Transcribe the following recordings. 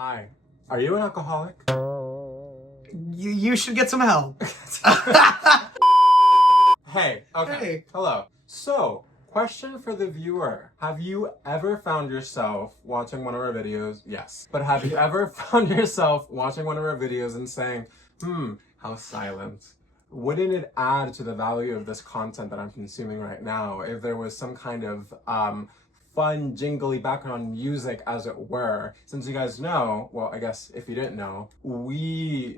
Hi. Are you an alcoholic? You should get some help. Hey, okay. Hey. Hello. So, question for the viewer. Have you ever found yourself watching one of our videos? Yes. But have you ever found yourself watching one of our videos and saying, how silent? Wouldn't it add to the value of this content that I'm consuming right now if there was some kind of fun, jingly background music, as it were? Since you guys know, well, I guess if you didn't know, we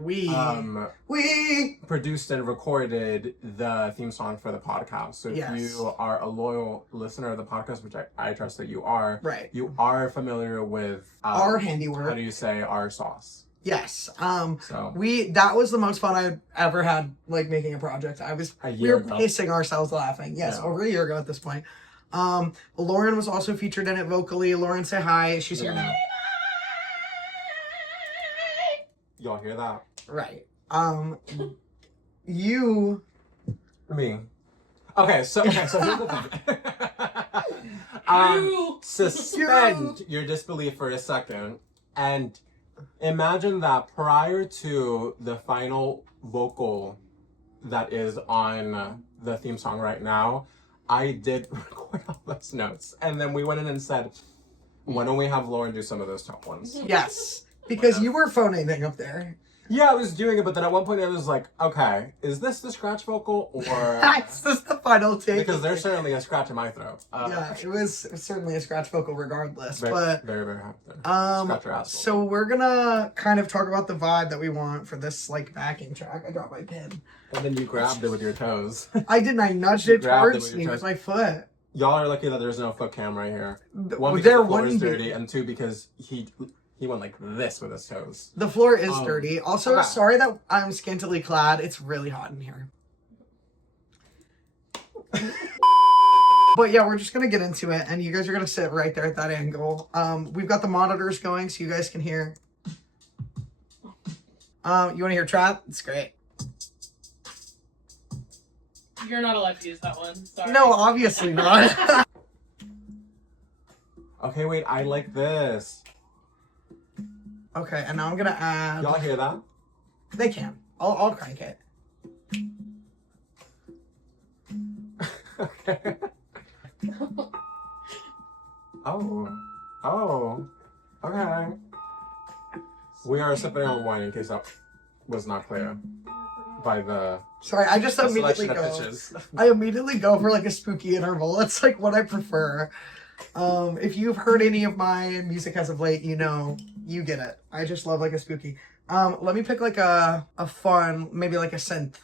produced and recorded the theme song for the podcast. So if you are a loyal listener of the podcast, which I trust that you are, right, you are familiar with our handiwork. How do you say our sauce? Yes. That was the most fun I've ever had, like, making a project. We were pissing ourselves laughing. Yes, over a year ago at this point. Lauren was also featured in it vocally. Lauren, say hi. She's here now. Y'all hear that? Right. You. Me. Okay, so here's the thing. Suspend your disbelief for a second and imagine that prior to the final vocal that is on the theme song right now, I did record all those notes. And then we went in and said, why don't we have Lauren do some of those top ones? Yes, because you were phoning up there. Yeah, I was doing it, but then at one point I was like, okay, is this the scratch vocal or... Is this the final take? Because there's certainly a scratch in my throat. Yeah, it was certainly a scratch vocal regardless. Very, but very, very happy. Scratch your ass vocal. So we're gonna kind of talk about the vibe that we want for this, like, backing track. I dropped my pen. And then you grabbed it with your toes. I didn't. I nudged it towards me with my foot. Y'all are lucky that there's no foot cam right here. One, because the floor is dirty, and two, because he went like this with his toes. The floor is dirty. Also, sorry that I'm scantily clad. It's really hot in here. But yeah, we're just going to get into it, and you guys are going to sit right there at that angle. We've got the monitors going so you guys can hear. You want to hear trap? It's great. You're not allowed to use that one. Sorry. No, obviously not. Okay, wait, I like this. Okay, and now I'm gonna add... Y'all hear that? They can. I'll crank it. Okay. Oh. Okay. We are sipping on wine in case that was not clear by the... Sorry, I just immediately go. I immediately go for like a spooky interval. That's like what I prefer. If you've heard any of my music as of late, you know, you get it. I just love like a spooky. Let me pick like a fun, maybe like a synth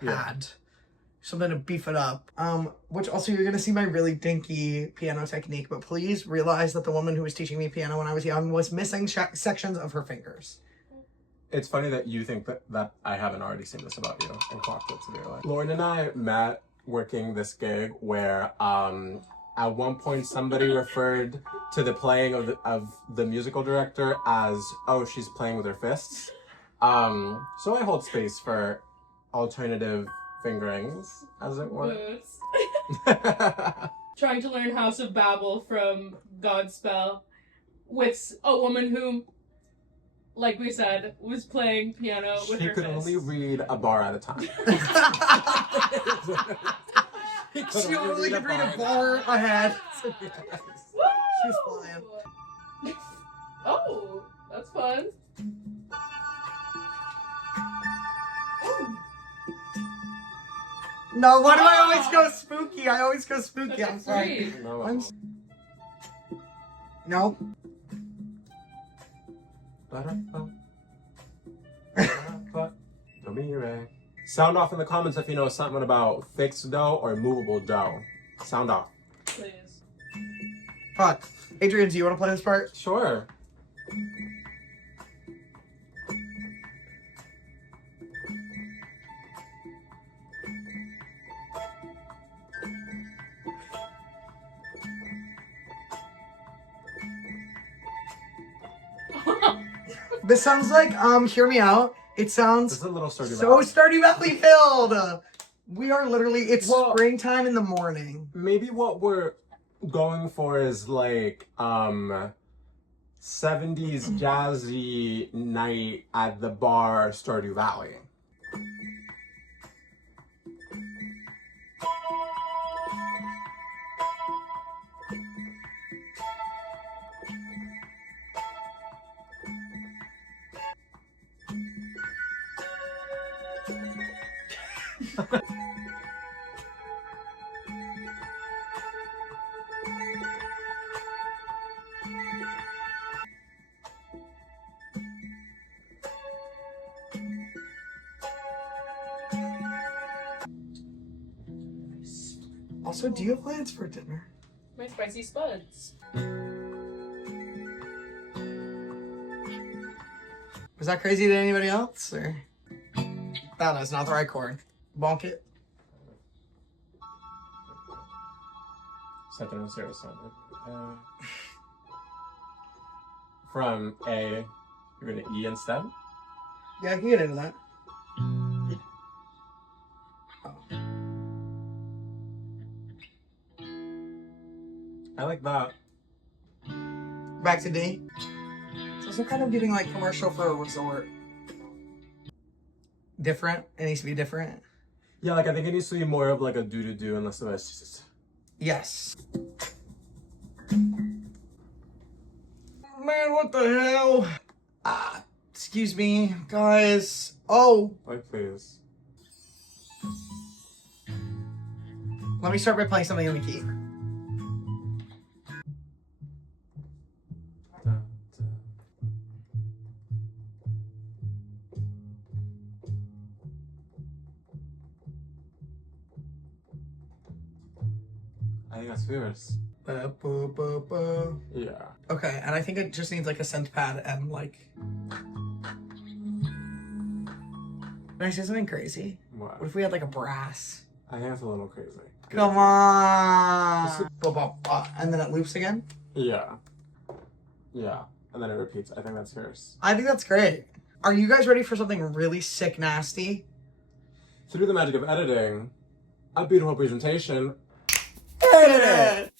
pad. Something to beef it up. Which also you're gonna see my really dinky piano technique, but please realize that the woman who was teaching me piano when I was young was missing sections of her fingers. It's funny that you think that I haven't already seen this about you and clocked it to be like. Lauren and I met working this gig where at one point somebody referred to the playing of the musical director as, oh, she's playing with her fists. So I hold space for alternative fingerings, as it were. Trying to learn House of Babel from Godspell with a woman who, like we said, was playing piano with her She could only read a bar at a time. She only could read a bar ahead. She's flying. Oh, that's fun. No, why do I always go spooky? I always go spooky. I'm sorry. No. Sound off in the comments if you know something about fixed dough or movable dough. Sound off. Please. Fuck. Adrian, do you want to play this part? Sure. This sounds like, hear me out. It sounds a little Stardew so Stardew Valley filled. We are literally, it's springtime in the morning. Maybe what we're going for is like, 70s jazzy night at the bar Stardew Valley. Also, do you have plans for dinner? My spicy spuds. Was that crazy to anybody else? Or that is not the right chord. Bonk it. Second and serious song. From A, you're gonna E instead? Yeah, I can get into that. I like that. Back to D. It's also kind of giving like commercial for a resort. Different. It needs to be different. Yeah, like I think it needs to be more of like a do and less of a just. Yes. Man, what the hell? Excuse me, guys. Oh, Like, please. let me start by playing something in the key. I think that's fierce. Yeah. Okay, and I think it just needs like a synth pad and like. Can I say something crazy? What? What if we had like a brass? I think that's a little crazy. Come on! And then it loops again? Yeah. Yeah. And then it repeats. I think that's fierce. I think that's great. Are you guys ready for something really sick nasty? Through the magic of editing, a beautiful presentation. Edit it!